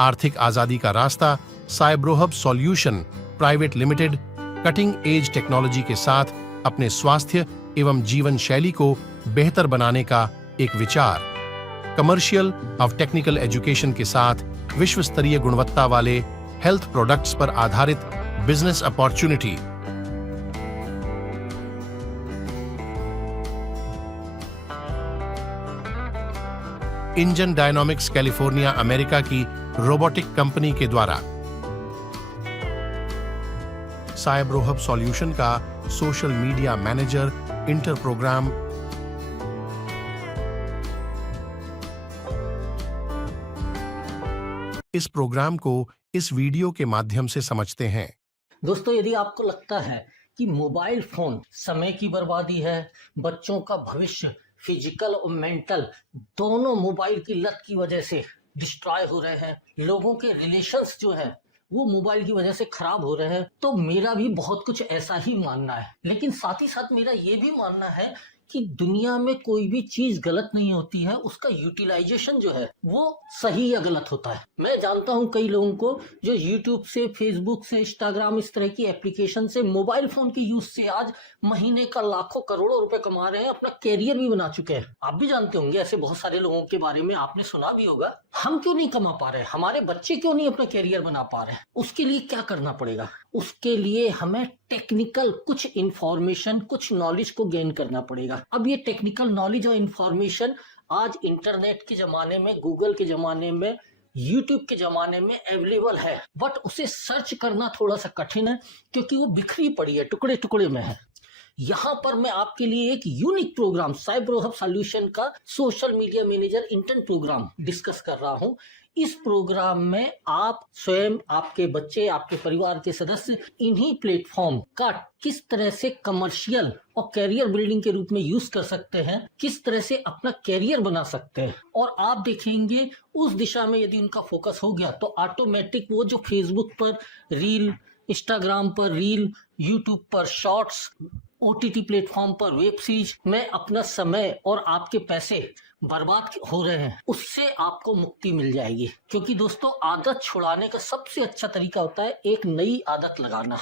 आर्थिक आजादी का रास्ता Cybrohub solution private limited cutting edge technology के साथ अपने स्वास्थ्य एवं जीवन शैली को बेहतर बनाने का एक विचार। कमर्शियल और टेक्निकल एजुकेशन के साथ विश्व स्तरीय गुणवत्ता वाले हेल्थ प्रोडक्ट्स पर आधारित business opportunity. Engine dynamics California America की रोबोटिक कंपनी के द्वारा साइब्रोहब सॉल्यूशन का social media manager intern program. इस प्रोग्राम को इस वीडियो के माध्यम से समझते हैं। दोस्तों, यदि आपको लगता है कि मोबाइल फोन समय की बर्बादी है, बच्चों का भविष्य फिजिकल और मेंटल दोनों मोबाइल की लत की वजह से डिस्ट्रॉय हो रहे हैं, लोगों के रिलेशंस जो हैं वो मोबाइल की वजह से खराब हो रहे हैं, तो मेरा भी बहुत कुछ ऐसा ही मानना है। लेकिन साथ ही साथ मेरा ये भी मानना है कि दुनिया में कोई भी चीज गलत नहीं होती है, उसका यूटिलाइजेशन जो है वो सही या गलत होता है। मैं जानता हूं कई लोगों को जो यूट्यूब से, फेसबुक से, इंस्टाग्राम इस तरह की एप्लीकेशन से, मोबाइल फोन के यूज से आज महीने का लाखों करोड़ों रुपए कमा रहे हैं, अपना कैरियर भी बना चुके हैं। आप भी जानते होंगे ऐसे बहुत सारे लोगों के बारे में, आपने सुना भी होगा। हम क्यों नहीं कमा पा रहे, हमारे बच्चे क्यों नहीं अपना कैरियर बना पा रहे? उसके लिए क्या करना पड़ेगा? उसके लिए हमें टेक्निकल कुछ इंफॉर्मेशन, कुछ नॉलेज को गेन करना पड़ेगा। अब ये टेक्निकल नॉलेज और इंफॉर्मेशन आज इंटरनेट के जमाने में, गूगल के जमाने में, यूट्यूब के जमाने में अवेलेबल है, बट उसे सर्च करना थोड़ा सा कठिन है क्योंकि वो बिखरी पड़ी है, टुकड़े टुकड़े में है। यहां पर मैं आपके लिए एक यूनिक प्रोग्राम साइब्रोहब सॉल्यूशन का social media manager intern program discuss कर रहा हूं। इस प्रोग्राम में आप स्वयं, आपके बच्चे, आपके परिवार के सदस्य इन्हीं प्लेटफॉर्म का किस तरह से कमर्शियल और कैरियर बिल्डिंग के रूप में यूज कर सकते हैं, किस तरह से अपना कैरियर बना सकते हैं। और आप देखेंगे उस दिशा में यदि उनका फोकस हो गया तो ऑटोमेटिक वो जो फेसबुक पर रील, इंस्टाग्राम पर रील, यूट्यूब पर शॉर्ट्स, ओटीटी प्लेटफॉर्म पर वेब सीरीज में अपना समय और आपके पैसे बर्बाद हो रहे हैं, उससे आपको मुक्ति मिल जाएगी। क्योंकि दोस्तों, आदत छुड़ाने का सबसे अच्छा तरीका होता है एक नई आदत लगाना।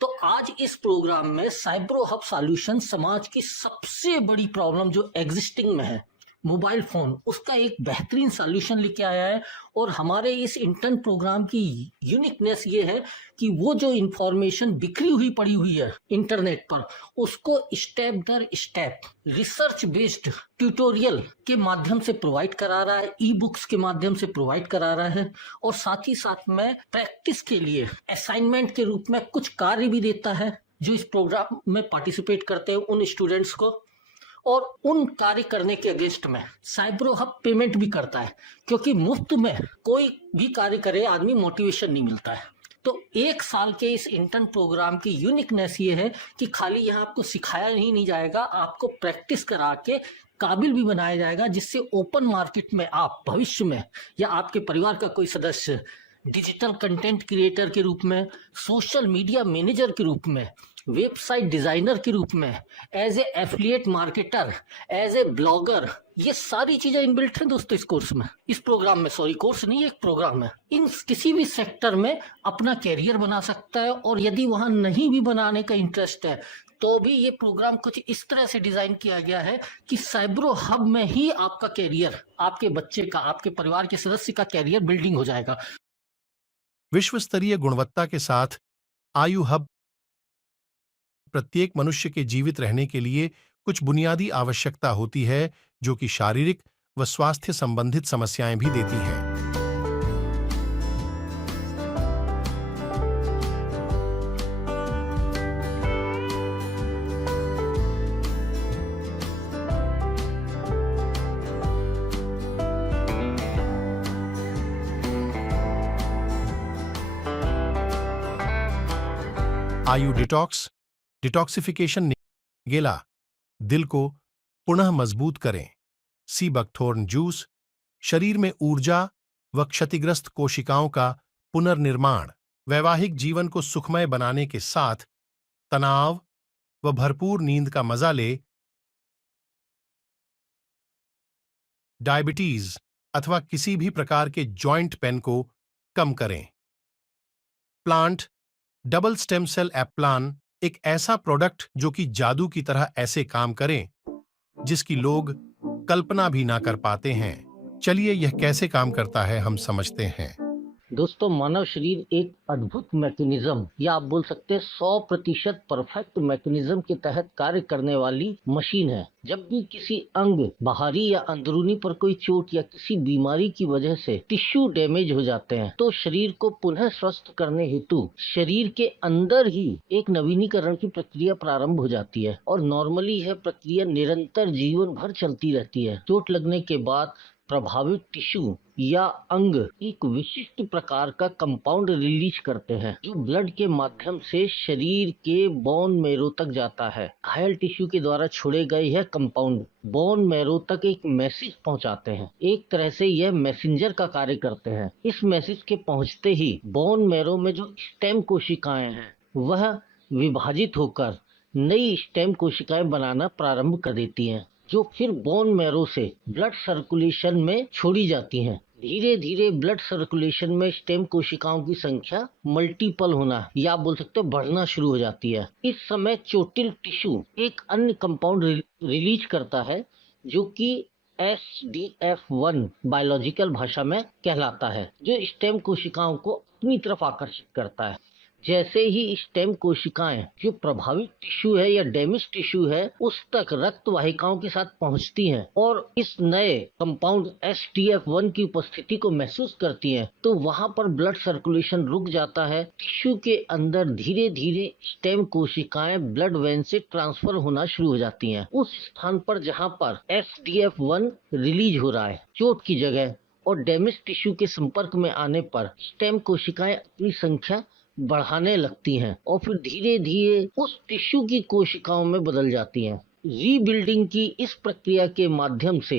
तो आज इस प्रोग्राम में साइब्रोहब सॉल्यूशन समाज की सबसे बड़ी प्रॉब्लम जो एग्जिस्टिंग में है, मोबाइल फोन, उसका एक बेहतरीन सॉल्यूशन लेके आया है। और हमारे इस इंटर्न प्रोग्राम की यूनिकनेस ये है कि वो जो इंफॉर्मेशन बिखरी हुई पड़ी हुई है इंटरनेट पर, उसको स्टेप दर स्टेप रिसर्च बेस्ड ट्यूटोरियल के माध्यम से प्रोवाइड करा रहा है, ई बुक्स के माध्यम से प्रोवाइड करा रहा है, और साथ ही साथ में प्रैक्टिस के लिए असाइनमेंट के रूप में कुछ कार्य भी देता है जो इस प्रोग्राम में पार्टिसिपेट करते हैं उन स्टूडेंट्स को। और उन कार्य करने के अगेंस्ट में साइब्रोहब पेमेंट भी करता है, क्योंकि मुफ्त में कोई भी कार्य करे आदमी मोटिवेशन नहीं मिलता है। तो एक साल के इस इंटर्न प्रोग्राम की यूनिकनेस ये है कि खाली यहाँ आपको सिखाया ही नहीं जाएगा, आपको प्रैक्टिस करा के काबिल भी बनाया जाएगा, जिससे ओपन मार्केट में आप भविष्य में या आपके परिवार का कोई सदस्य डिजिटल कंटेंट क्रिएटर के रूप में, सोशल मीडिया मैनेजर के रूप में, वेबसाइट डिजाइनर के रूप में, as a affiliate marketer, as a blogger, ये सारी चीजें इनबिल्ट हैं दोस्तों इस कोर्स में, इस प्रोग्राम में। सॉरी, कोर्स नहीं, एक प्रोग्राम है। इन किसी भी सेक्टर में अपना कैरियर बना सकता है, और यदि वहां नहीं भी बनाने का इंटरेस्ट है तो भी ये प्रोग्राम कुछ इस तरह से डिजाइन किया गया है कि साइब्रोहब में ही आपका कैरियर, आपके बच्चे का, आपके परिवार के सदस्य का कैरियर बिल्डिंग हो जाएगा। विश्व स्तरीय गुणवत्ता के साथ आयु हब प्रत्येक मनुष्य के जीवित रहने के लिए कुछ बुनियादी आवश्यकता होती है, जो कि शारीरिक व स्वास्थ्य संबंधित समस्याएं भी देती हैं। आयु डिटॉक्सिफिकेशन गेला दिल को पुनः मजबूत करें। सी बकथोर्न जूस शरीर में ऊर्जा व क्षतिग्रस्त कोशिकाओं का पुनर्निर्माण। वैवाहिक जीवन को सुखमय बनाने के साथ तनाव व भरपूर नींद का मजा ले। डायबिटीज अथवा किसी भी प्रकार के जॉइंट पेन को कम करें। प्लांट डबल स्टेम सेल एप्लान एक ऐसा प्रोडक्ट जो कि जादू की तरह ऐसे काम करे जिसकी लोग कल्पना भी ना कर पाते हैं। चलिए यह कैसे काम करता है हम समझते हैं। दोस्तों, मानव शरीर एक अद्भुत मैकेनिज्म या आप बोल सकते हैं 100% परफेक्ट मैकेनिज्म के तहत कार्य करने वाली मशीन है। जब भी किसी अंग, बाहरी या अंदरूनी पर कोई चोट या किसी बीमारी की वजह से टिश्यू डैमेज हो जाते हैं तो शरीर को पुनः स्वस्थ करने हेतु शरीर के अंदर ही एक नवीनीकरण की प्रक्रिया प्रारंभ हो जाती है और नॉर्मली यह प्रक्रिया निरंतर जीवन भर चलती रहती है। चोट लगने के बाद प्रभावित टिश्यू या अंग एक विशिष्ट प्रकार का कंपाउंड रिलीज करते हैं जो ब्लड के माध्यम से शरीर के बोन मैरो तक जाता है। घायल टिश्यू के द्वारा छोड़े गए यह कंपाउंड बोन मैरो तक एक मैसेज पहुंचाते हैं। एक तरह से यह मैसेंजर का कार्य करते हैं। इस मैसेज के पहुंचते ही बोन मैरो में जो स्टेम कोशिकाएं हैं वह विभाजित होकर नई स्टेम कोशिकाएं बनाना प्रारंभ कर देती हैं जो फिर बोन मैरो से ब्लड सर्कुलेशन में छोड़ी जाती हैं। धीरे धीरे ब्लड सर्कुलेशन में स्टेम कोशिकाओं की संख्या मल्टीपल होना या आप बोल सकते हो बढ़ना शुरू हो जाती है। इस समय चोटिल टिश्यू एक अन्य कंपाउंड रिलीज करता है जो कि SDF1 बायोलॉजिकल भाषा में कहलाता है, जो स्टेम कोशिकाओं को अपनी तरफ आकर्षित करता है। जैसे ही स्टेम कोशिकाएं जो प्रभावित टिश्यू है या डैमेज टिश्यू है उस तक रक्त वाहिकाओं के साथ पहुंचती हैं और इस नए कंपाउंड SDF1 की उपस्थिति को महसूस करती हैं तो वहां पर ब्लड सर्कुलेशन रुक जाता है। टिश्यू के अंदर धीरे धीरे स्टेम कोशिकाएं ब्लड वेन से ट्रांसफर होना शुरू हो जाती हैं उस स्थान पर जहां पर SDF1 रिलीज हो रहा है चोट की जगह, और डैमेज टिश्यू के संपर्क में आने पर स्टेम कोशिकाएं अपनी संख्या बढ़ाने लगती हैं और फिर धीरे धीरे उस टिश्यू की कोशिकाओं में बदल जाती हैं। रीबिल्डिंग की इस प्रक्रिया के माध्यम से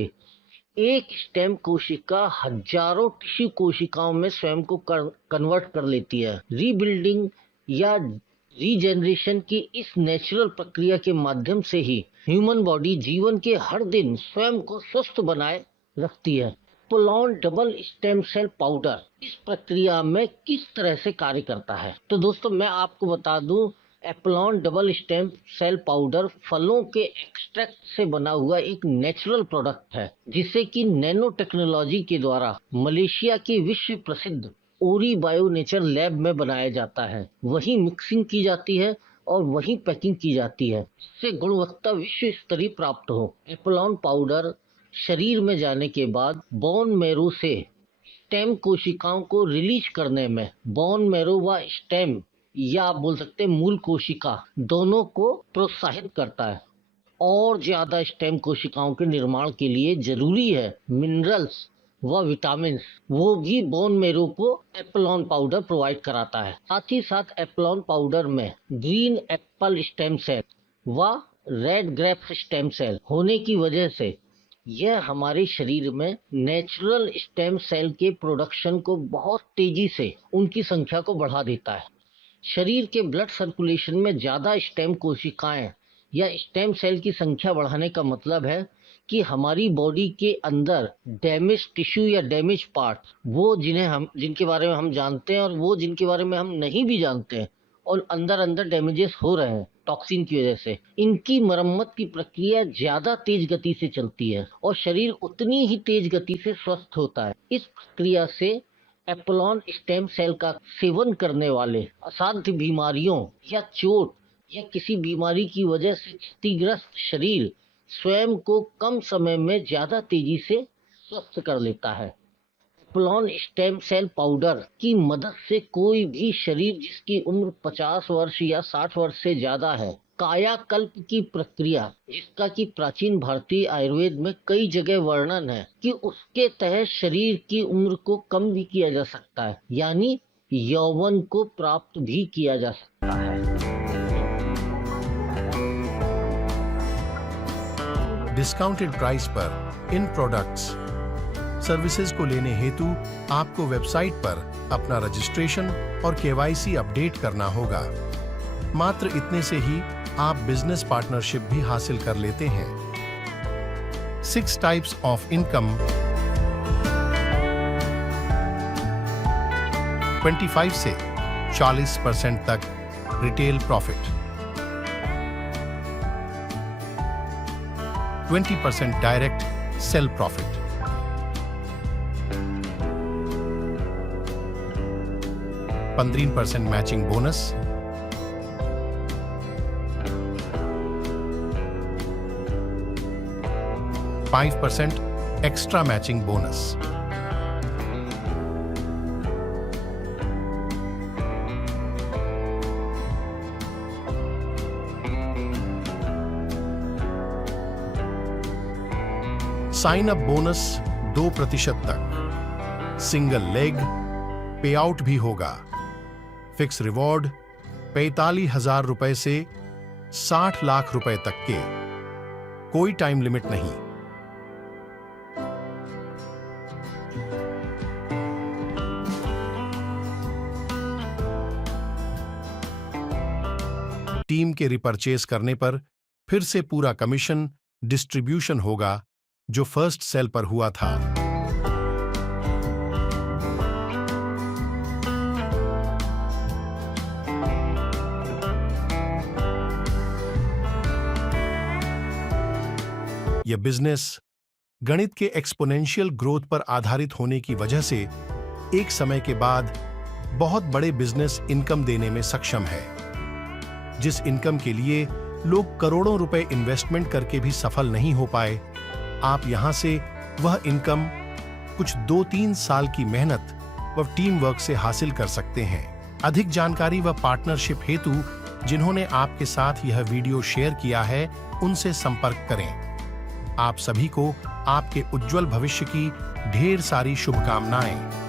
एक स्टेम कोशिका हजारों टिश्यू कोशिकाओं में स्वयं को कन्वर्ट कर लेती है। रीबिल्डिंग या रीजेनरेशन की इस नेचुरल प्रक्रिया के माध्यम से ही ह्यूमन बॉडी जीवन के हर दिन स्वयं को स्वस्थ बनाए रखती है। एपोलॉन डबल स्टेम सेल पाउडर इस प्रक्रिया में किस तरह से कार्य करता है तो दोस्तों मैं आपको बता दूं, एपोलॉन डबल स्टेम सेल पाउडर फलों के एक्सट्रैक्ट से बना हुआ एक नेचुरल प्रोडक्ट है जिसे कि नैनो टेक्नोलॉजी के द्वारा मलेशिया के विश्व प्रसिद्ध ओरी बायो नेचर लैब में बनाया जाता है। वही मिक्सिंग की जाती है और वही पैकिंग की जाती है जिससे गुणवत्ता विश्व स्तरीय प्राप्त हो। एपोलॉन पाउडर शरीर में जाने के बाद बोन मैरो से स्टेम कोशिकाओं को रिलीज करने में बोन मैरो व स्टेम या आप बोल सकते हैं मूल कोशिका दोनों को प्रोत्साहित करता है और ज्यादा स्टेम कोशिकाओं के निर्माण के लिए जरूरी है मिनरल्स व विटामिन, वो भी बोन मैरो को एपोलॉन पाउडर प्रोवाइड कराता है। साथ ही साथ एपोलॉन पाउडर में ग्रीन एप्पल स्टेम सेल व रेड ग्रेप स्टेम सेल होने की वजह से यह हमारे शरीर में नेचुरल स्टेम सेल के प्रोडक्शन को बहुत तेजी से उनकी संख्या को बढ़ा देता है। शरीर के ब्लड सर्कुलेशन में ज्यादा स्टेम कोशिकाएं या स्टेम सेल की संख्या बढ़ाने का मतलब है कि हमारी बॉडी के अंदर डैमेज टिश्यू या डैमेज पार्ट, वो जिनके बारे में हम जानते हैं और वो जिनके बारे में हम नहीं भी जानते हैं और अंदर डैमेजेस हो रहे हैं टॉक्सिन की वजह से, इनकी मरम्मत की प्रक्रिया ज्यादा तेज गति से चलती है और शरीर उतनी ही तेज गति से स्वस्थ होता है। इस प्रक्रिया से एपोलॉन स्टेम सेल का सेवन करने वाले असाध्य बीमारियों या चोट या किसी बीमारी की वजह से क्षतिग्रस्त शरीर स्वयं को कम समय में ज्यादा तेजी से स्वस्थ कर लेता है। एपोलॉन स्टेम सेल पाउडर की मदद से कोई भी शरीर जिसकी उम्र 50 वर्ष या 60 वर्ष से ज्यादा है, कायाकल्प की प्रक्रिया जिसका कि प्राचीन भारतीय आयुर्वेद में कई जगह वर्णन है कि उसके तहत शरीर की उम्र को कम भी किया जा सकता है, यानी यौवन को प्राप्त भी किया जा सकता है। डिस्काउंटेड प्राइस पर इन प्रोडक्ट्स सर्विसेज को लेने हेतु आपको वेबसाइट पर अपना रजिस्ट्रेशन और KYC अपडेट करना होगा। मात्र इतने से ही आप बिजनेस पार्टनरशिप भी हासिल कर लेते हैं। 6 टाइप्स ऑफ इनकम। 25 से 40% तक retail profit, 20% direct sale profit, 15% matching bonus, 5% extra matching bonus. Sign up bonus 2% तक, सिंगल लेग पे आउट भी होगा। फिक्स रिवॉर्ड 45,000 रुपए से 60 लाख रुपए तक के, कोई टाइम लिमिट नहीं। टीम के रिपर्चेस करने पर फिर से पूरा कमीशन डिस्ट्रीब्यूशन होगा जो फर्स्ट सेल पर हुआ था। यह बिजनेस गणित के एक्सपोनेंशियल ग्रोथ पर आधारित होने की वजह से एक समय के बाद बहुत बड़े बिजनेस इनकम देने में सक्षम है, जिस इनकम के लिए लोग करोड़ों रुपए इन्वेस्टमेंट करके भी सफल नहीं हो पाए। आप यहां से वह इनकम कुछ 2-3 साल की मेहनत व टीम वर्क से हासिल कर सकते हैं। अधिक जानकारी व पार्टनरशिप हेतु जिन्होंने आपके साथ यह वीडियो शेयर किया है, उनसे संपर्क करें। आप सभी को आपके उज्जवल भविष्य की ढेर सारी शुभकामनाएं।